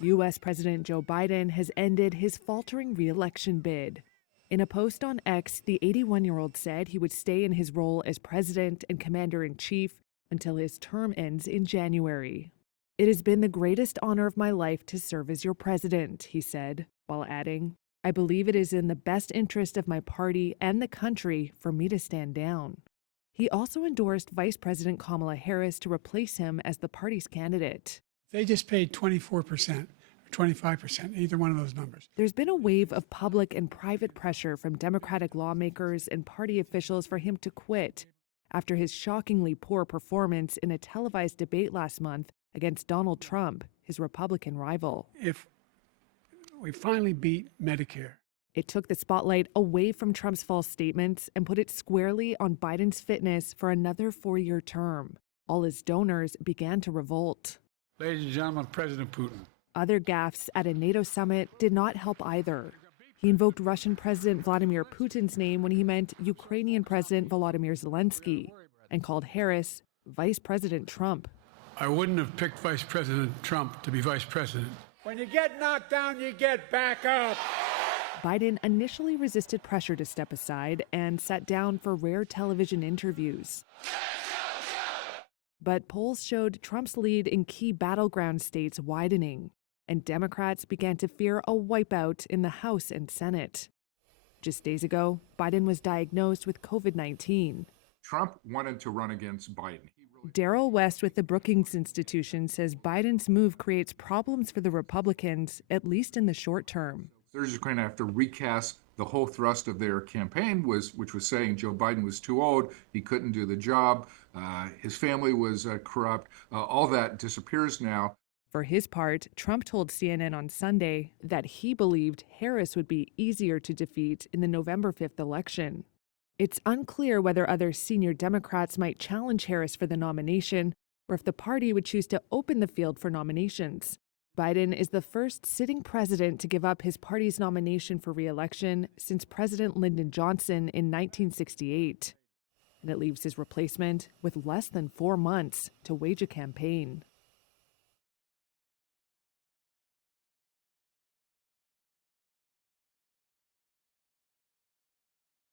U.S. President Joe Biden has ended his faltering re-election bid. In a post on X, the 81-year-old said he would stay in his role as president and commander-in-chief until his term ends in January. "It has been the greatest honor of my life to serve as your president," he said, while adding, "I believe it is in the best interest of my party and the country for me to stand down." He also endorsed Vice President Kamala Harris to replace him as the party's candidate. They just paid 24% or 25%, either one of those numbers. There's been a wave of public and private pressure from Democratic lawmakers and party officials for him to quit after his shockingly poor performance in a televised debate last month against Donald Trump, his Republican rival. If we finally beat Medicare, it took the spotlight away from Trump's false statements and put it squarely on Biden's fitness for another 4-year term. All his donors began to revolt. Ladies and gentlemen, President Putin. Other gaffes at a NATO summit did not help either. He invoked Russian President Vladimir Putin's name when he meant Ukrainian President Volodymyr Zelensky and called Harris Vice President Trump. I wouldn't have picked Vice President Trump to be vice president. When you get knocked down, you get back up. Biden initially resisted pressure to step aside and sat down for rare television interviews. But polls showed Trump's lead in key battleground states widening, and Democrats began to fear a wipeout in the House and Senate. Just days ago, Biden was diagnosed with COVID-19. Trump wanted to run against Biden. Darrell West with the Brookings Institution says Biden's move creates problems for the Republicans, at least in the short term. They're just going to have to recast the whole thrust of their campaign, which was saying Joe Biden was too old, he couldn't do the job, his family was corrupt. All that disappears now. For his part, Trump told CNN on Sunday that he believed Harris would be easier to defeat in the November 5th election. It's unclear whether other senior Democrats might challenge Harris for the nomination or if the party would choose to open the field for nominations. Biden is the first sitting president to give up his party's nomination for re-election since President Lyndon Johnson in 1968. And it leaves his replacement with less than 4 months to wage a campaign.